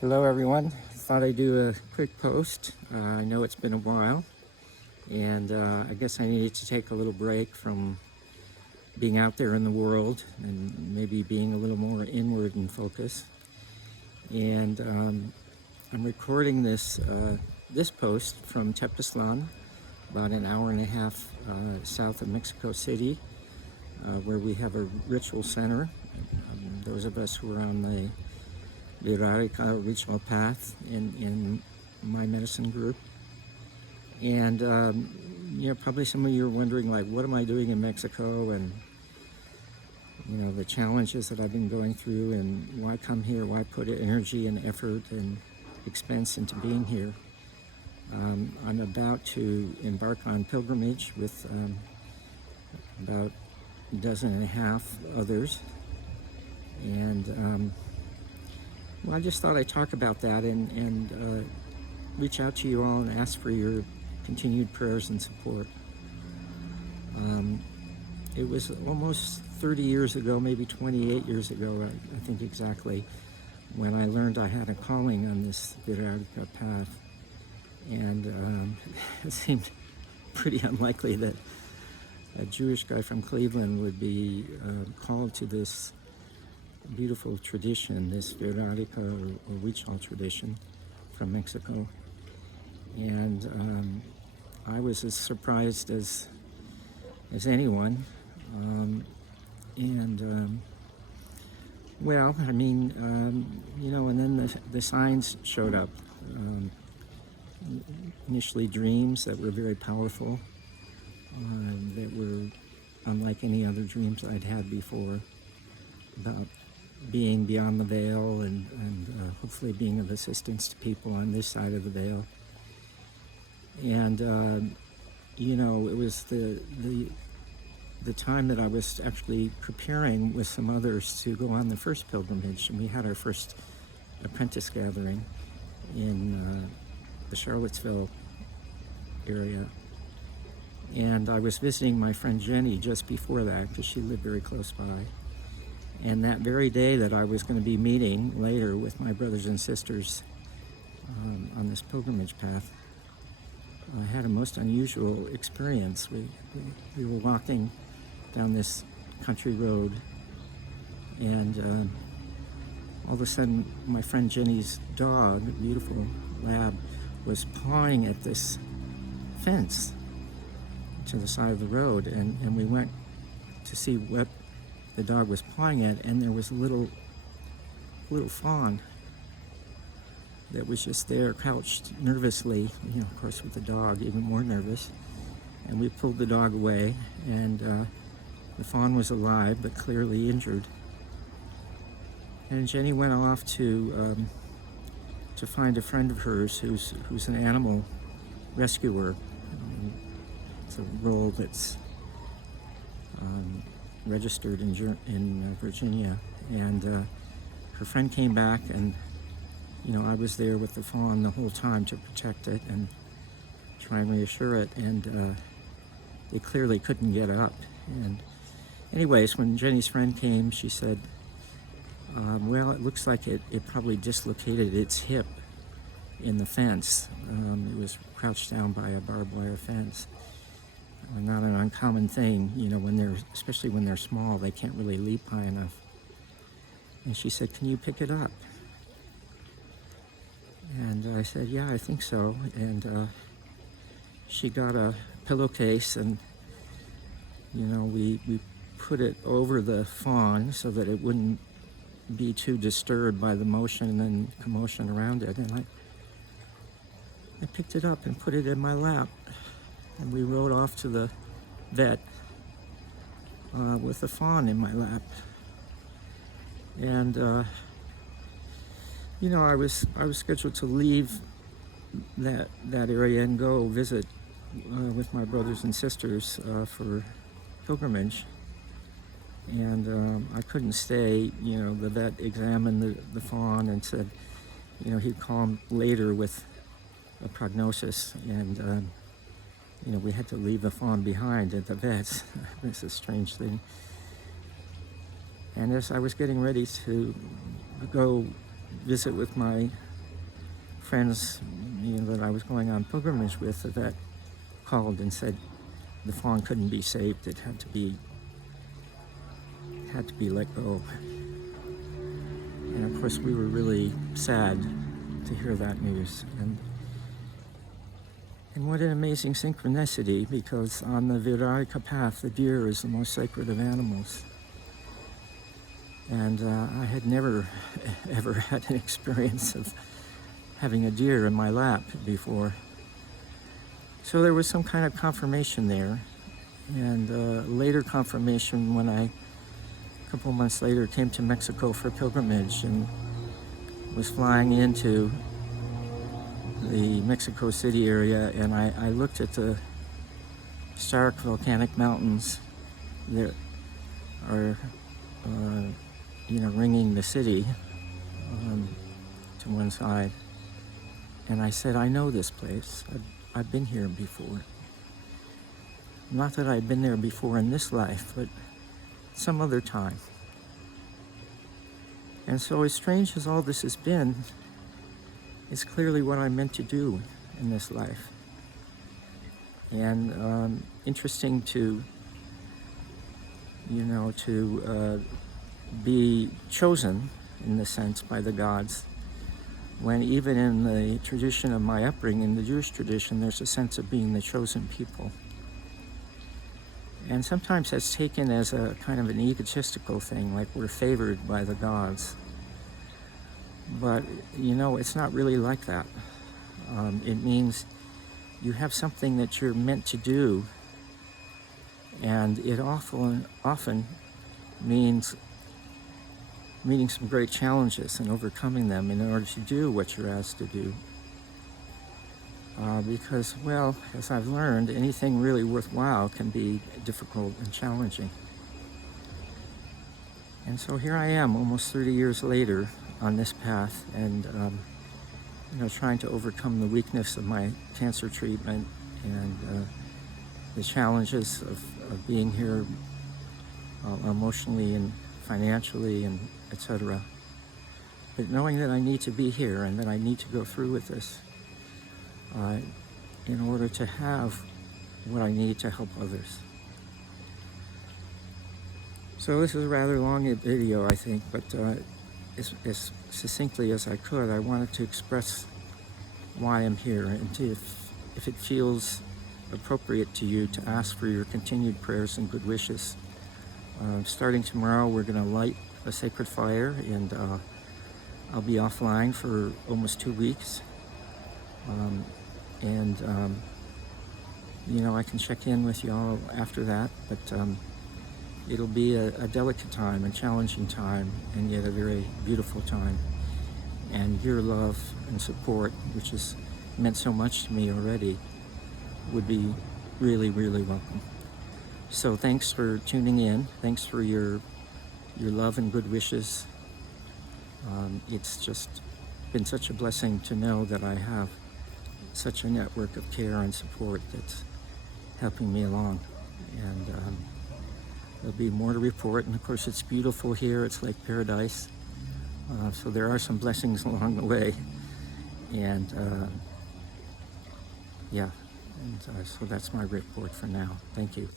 Hello everyone. Thought I'd do a quick post. I know it's been a while, and I guess I needed to take a little break from being out there in the world and maybe being a little more inward in focus. And I'm recording this post from Tepoztlan, about an hour and a half south of Mexico City, where we have a ritual center. Those of us who are on the Virarika ritual path in my medicine group. And probably some of you are wondering, like, what am I doing in Mexico, and the challenges that I've been going through, and why come here, why put energy and effort and expense into being here. I'm about to embark on pilgrimage with about a dozen and a half others, and well, I just thought I'd talk about that and reach out to you all and ask for your continued prayers and support. It was almost 30 years ago, maybe 28 years ago, I think exactly, when I learned I had a calling on this Virarika path. And it seemed pretty unlikely that a Jewish guy from Cleveland would be called to this beautiful tradition, this Virarika or Huichol tradition from Mexico. And I was as surprised as anyone. Well, I mean, and then the signs showed up. Initially dreams that were very powerful, that were unlike any other dreams I'd had before, about being beyond the veil and hopefully being of assistance to people on this side of the veil. And it was the time that I was actually preparing with some others to go on the first pilgrimage, and we had our first apprentice gathering in the Charlottesville area. And I was visiting my friend Jenny just before that, because she lived very close by. And that very day that I was going to be meeting later with my brothers and sisters on this pilgrimage path, I had a most unusual experience. We were walking down this country road, and all of a sudden my friend Jenny's dog, a beautiful lab, was pawing at this fence to the side of the road, and we went to see what the dog was pawing at, and there was a little fawn that was just there, crouched nervously, of course with the dog even more nervous. And we pulled the dog away, and the fawn was alive but clearly injured. And Jenny went off to find a friend of hers who's an animal rescuer. It's a role that's registered in Virginia, and her friend came back, and I was there with the fawn the whole time to protect it and try and reassure it, and it clearly couldn't get up. And anyways, when Jenny's friend came, she said, well, it looks like it probably dislocated its hip in the fence. It was crouched down by a barbed wire fence. Not an uncommon thing, especially when they're small, they can't really leap high enough. And she said, can you pick it up? And I said, yeah, I think so. And she got a pillowcase, and we put it over the fawn so that it wouldn't be too disturbed by the motion and commotion around it. And I picked it up and put it in my lap, and we rode off to the vet with the fawn in my lap. And I was scheduled to leave that area and go visit with my brothers and sisters for pilgrimage. And I couldn't stay. The vet examined the fawn and said, he'd call him later with a prognosis, and we had to leave the fawn behind at the vet's. It's a strange thing. And as I was getting ready to go visit with my friends, that I was going on pilgrimage with that called and said the fawn couldn't be saved. It had to be let go. And of course, we were really sad to hear that news. And what an amazing synchronicity, because on the Virarika path, the deer is the most sacred of animals. And I had never, ever had an experience of having a deer in my lap before. So there was some kind of confirmation there. And later confirmation when a couple months later, came to Mexico for pilgrimage and was flying into the Mexico City area, and I looked at the stark volcanic mountains that are, ringing the city to one side, and I said, I know this place. I've been here before. Not that I've been there before in this life, but some other time. And so, as strange as all this has been, it's clearly what I'm meant to do in this life. And interesting to be chosen, in the sense, by the gods, when even in the tradition of my upbringing, the Jewish tradition, there's a sense of being the chosen people. And sometimes that's taken as a kind of an egotistical thing, like we're favored by the gods. But, it's not really like that. It means you have something that you're meant to do, and it often means meeting some great challenges and overcoming them in order to do what you're asked to do. Because, well, as I've learned, anything really worthwhile can be difficult and challenging. And so here I am, almost 30 years later, on this path, and trying to overcome the weakness of my cancer treatment and the challenges of being here emotionally and financially and etc. But knowing that I need to be here and that I need to go through with this in order to have what I need to help others. So this is a rather long video, I think, but as succinctly as I could, I wanted to express why I'm here, and if it feels appropriate to you, to ask for your continued prayers and good wishes. Starting tomorrow, we're going to light a sacred fire, and I'll be offline for almost 2 weeks. I can check in with y'all after that, but it'll be a delicate time, a challenging time, and yet a very beautiful time. And your love and support, which has meant so much to me already, would be really, really welcome. So thanks for tuning in. Thanks for your love and good wishes. It's just been such a blessing to know that I have such a network of care and support that's helping me along. And there'll be more to report. And of course, it's beautiful here. It's like paradise. So there are some blessings along the way. And so that's my report for now. Thank you.